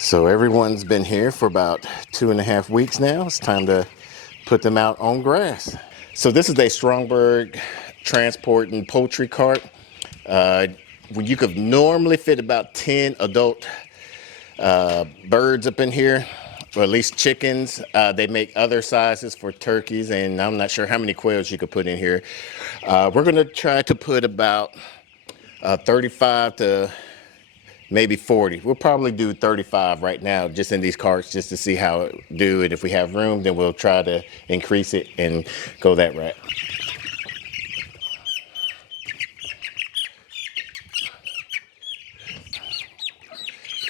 So everyone's been here for about 2.5 weeks now. It's time to put them out on grass. So this is a Strongberg transport and poultry cart. You could normally fit about 10 adult birds up in here, or at least chickens. They make other sizes for turkeys, and I'm not sure how many quails you could put in here. We're gonna try to put about 35 to maybe 40. We'll probably do 35 right now, just in these carts, just to see how it do. And if we have room, then we'll try to increase it and go that route.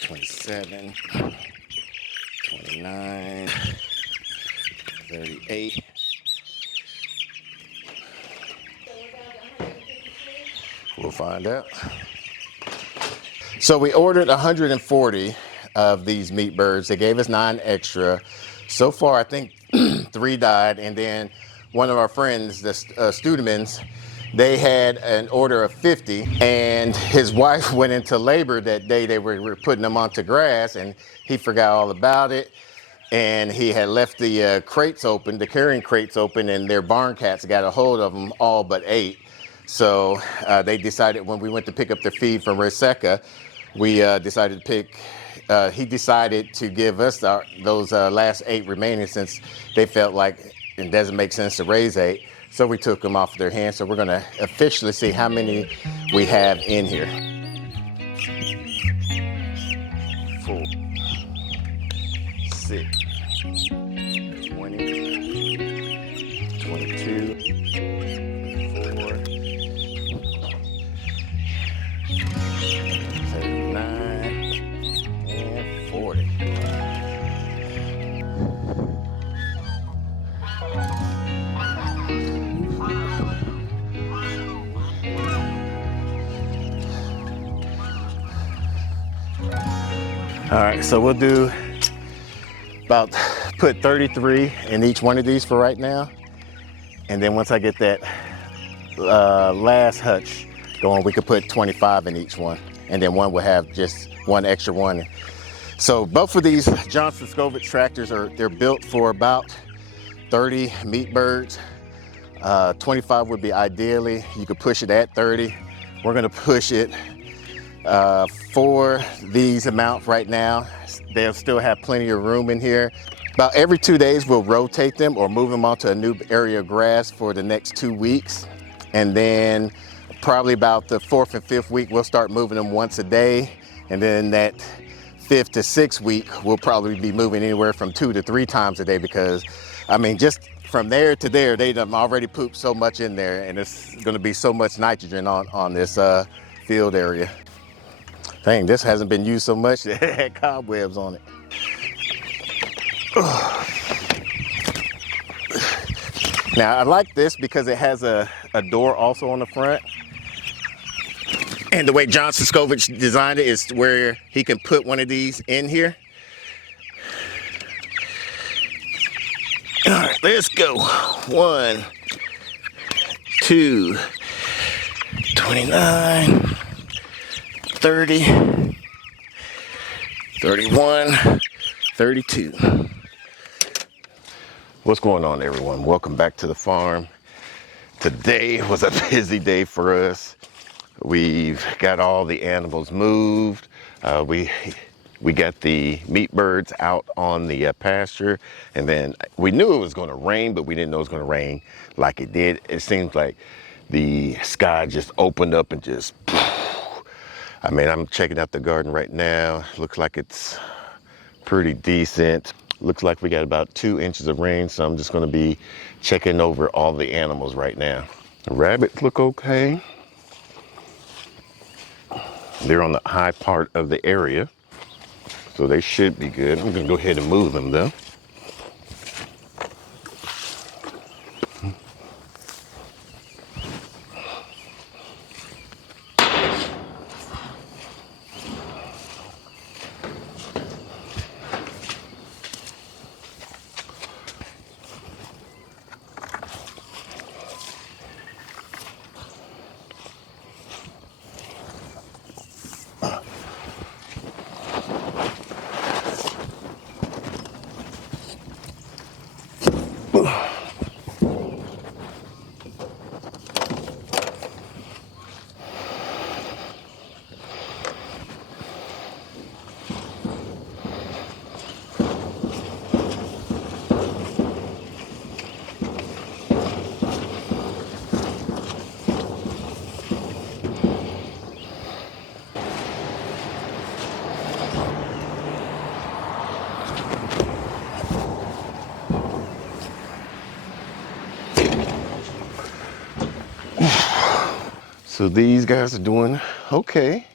$27, $29, $38. We'll find out. So we ordered 140 of these meat birds. They gave us 9 extra. So far, I think 3 died, and then one of our friends, the Studemans, they had an order of 50, and his wife went into labor that day. They were putting them onto grass, and he forgot all about it. And he had left the crates open, the carrying crates open, and their barn cats got a hold of them, all but 8. So they decided, when we went to pick up their feed from Reseca, we decided to pick, he decided to give us those last 8 remaining, since they felt like it doesn't make sense to raise 8. So we took them off their hands. So we're gonna officially see how many we have in here. 4, 6, 20, 22, 4, 39, and 40. All right, so we'll do put 33 in each one of these for right now. And then once I get that last hutch going, we could put 25 in each one. And then one will have just one extra one. So both of these Johnson Scovich tractors they're built for about 30 meat birds. 25 would be ideally. You could push it at 30. We're gonna push it for these amounts right now. They'll still have plenty of room in here. About every 2 days, we'll rotate them or move them onto a new area of grass for the next 2 weeks. And then probably about the 4th and 5th week, we'll start moving them once a day. And then that 5th to 6th week, we'll probably be moving anywhere from 2 to 3 times a day, because, I mean, just from there to there, they done already pooped so much in there, and it's gonna be so much nitrogen on this field area. Dang, this hasn't been used so much that it had cobwebs on it. Now, I like this because it has a door also on the front. And the way Johnson Scovich designed it is where he can put one of these in here. All right, let's go. 1, 2, 29, 30, 31, 32. What's going on, everyone? Welcome back to the farm. Today was a busy day for us. We've got all the animals moved. We got the meat birds out on the pasture, and then we knew it was going to rain, but we didn't know it was going to rain like it did. It seems like the sky just opened up and just, I mean, I'm checking out the garden right now. Looks like it's pretty decent. Looks like we got about 2 inches of rain, so I'm just going to be checking over all the animals right now. The rabbits look okay. They're on the high part of the area, so they should be good. I'm going to go ahead and move them, though. So these guys are doing okay.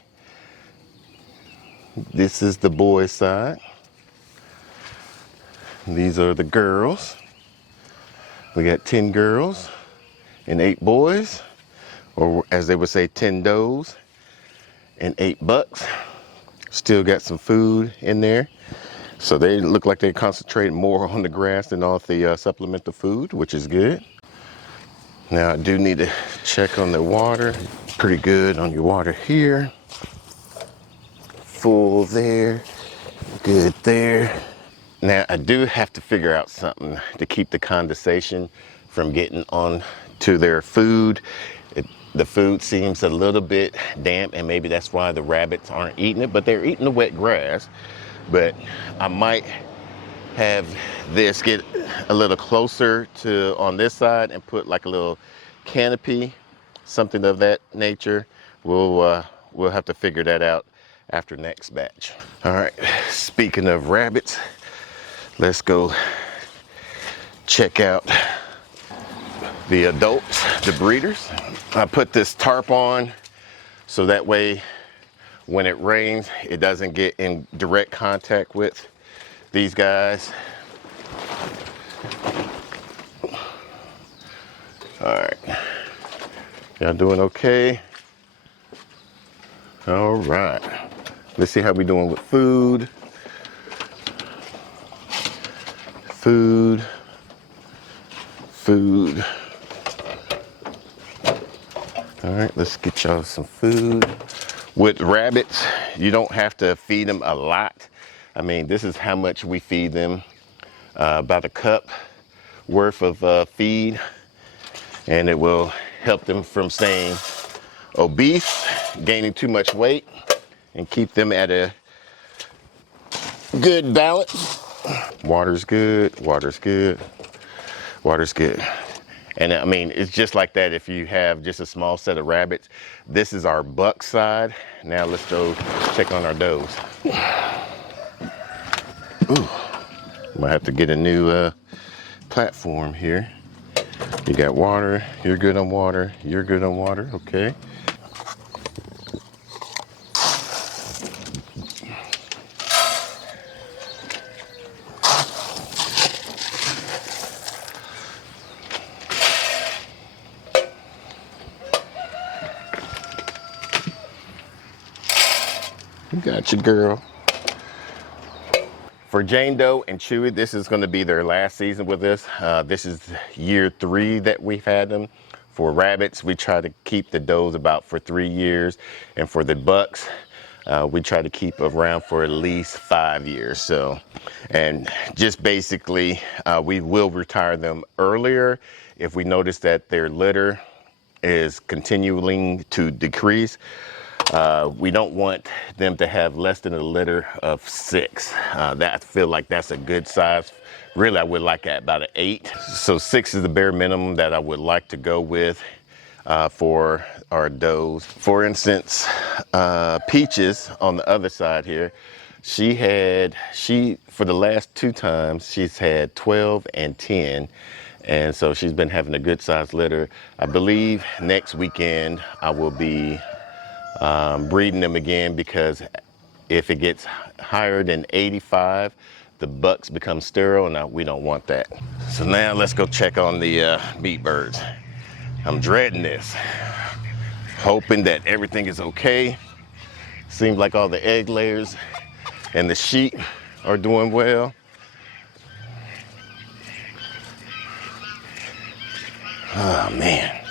This is the boys' side. These are the girls. We got 10 girls and 8 boys, or as they would say, 10 does and 8 bucks. Still got some food in there. So they look like they concentrate more on the grass than off the supplemental food, which is good. Now I do need to check on the water. Pretty good on your water here. Full there, good there. Now I do have to figure out something to keep the condensation from getting on to their food. The food seems a little bit damp, and maybe that's why the rabbits aren't eating it, but they're eating the wet grass. But I might have this get a little closer to on this side and put like a little canopy, something of that nature. We'll have to figure that out after next batch. All right, speaking of rabbits, let's go check out the adults, the breeders. I put this tarp on so that way when it rains, it doesn't get in direct contact with these guys. All right, y'all doing okay? All right, let's see how we doing with food. Food. All right, let's get y'all some food. With rabbits, you don't have to feed them a lot. I mean, this is how much we feed them, about a cup worth of feed, and it will help them from staying obese, gaining too much weight, and keep them at a good balance. Water's good, water's good, water's good. And I mean, it's just like that if you have just a small set of rabbits. This is our buck side. Now let's go check on our does. Ooh, might have to get a new platform here. You got water, you're good on water, you're good on water, okay. Got you, girl. For Jane Doe and Chewy, this is going to be their last season with us. This is year 3 that we've had them. For rabbits, we try to keep the does about for 3 years, and for the bucks, we try to keep around for at least 5 years. So, and just basically, we will retire them earlier if we notice that their litter is continuing to decrease. We don't want them to have less than a litter of 6. I feel like that's a good size. Really, I would like about an 8. So 6 is the bare minimum that I would like to go with for our does. For instance, Peaches on the other side here, for the last 2 times, she's had 12 and 10. And so she's been having a good size litter. I believe next weekend I will be breeding them again, because if it gets higher than 85, the bucks become sterile, and we don't want that. So now let's go check on the meat birds. I'm dreading this, hoping that everything is okay. Seems like all the egg layers and the sheep are doing well. Oh man.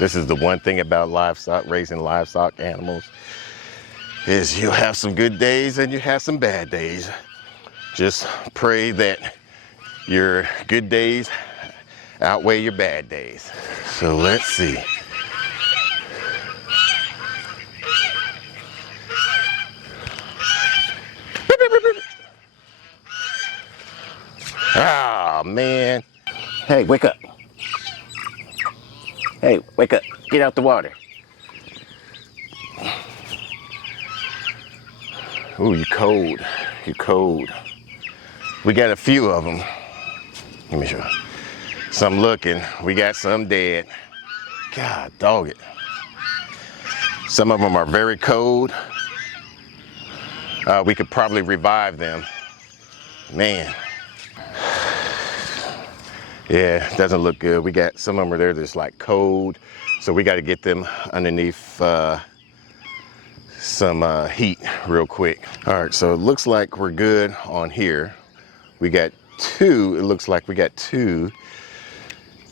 This is the one thing about livestock, raising livestock animals, is you have some good days and you have some bad days. Just pray that your good days outweigh your bad days. So let's see. Oh man. Hey, wake up. Hey, wake up, get out the water. Ooh, you cold, you cold. We got a few of them. Let me show you. Some looking, we got some dead. God dog it. Some of them are very cold. We could probably revive them. Man. Yeah, it doesn't look good. We got some of them are there that's like cold. So we got to get them underneath some heat real quick. All right, so it looks like we're good on here. We got two, it looks like we got two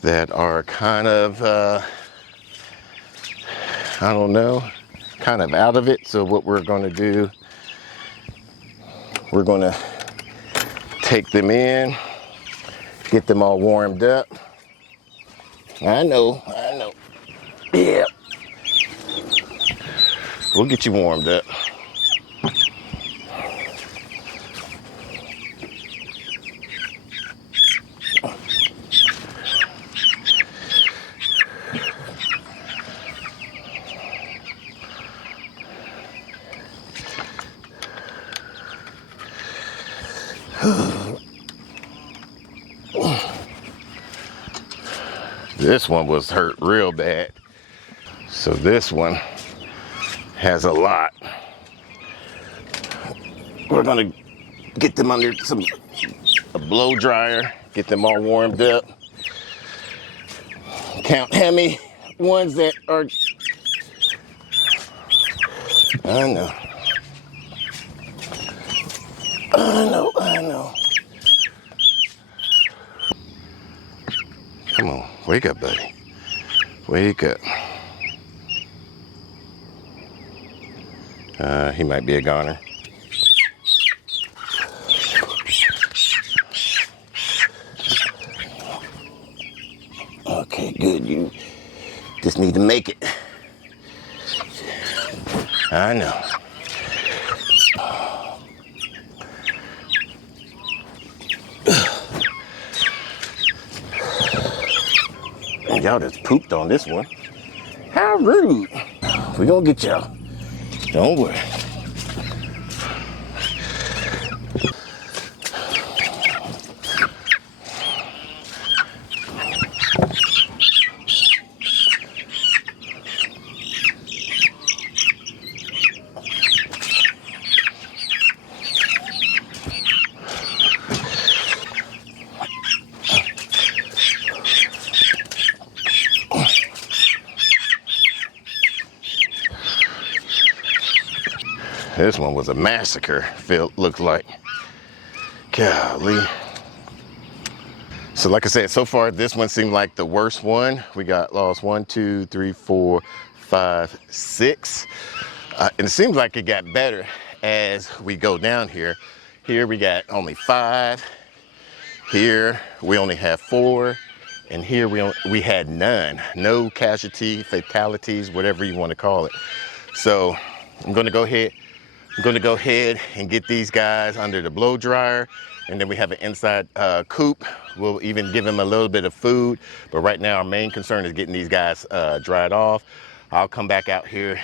that are kind of, I don't know, kind of out of it. So what we're gonna do, we're gonna take them in, get them all warmed up. I know. Yeah. We'll get you warmed up. This one was hurt real bad. So this one has a lot. We're gonna get them under a blow dryer, get them all warmed up. Count how many ones that are, I know. Come on, wake up, buddy. Wake up. He might be a goner. Okay, good. You just need to make it. I know. Y'all just pooped on this one. How rude. We gonna get y'all. Don't worry. This one was a massacre, looked like. Golly. So like I said, so far this one seemed like the worst one. We got lost 1, 2, 3, 4, 5, 6. And it seems like it got better as we go down here. Here we got only 5. Here we only have 4. And here we had none. No casualty, fatalities, whatever you want to call it. So I'm gonna go ahead and get these guys under the blow dryer, and then we have an inside coop. We'll even give them a little bit of food, but right now our main concern is getting these guys dried off. I'll come back out here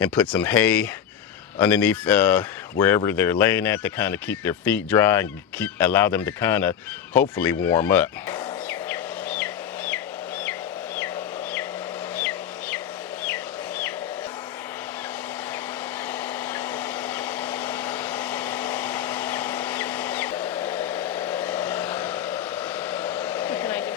and put some hay underneath wherever they're laying at to kind of keep their feet dry and allow them to kind of hopefully warm up. What can I do?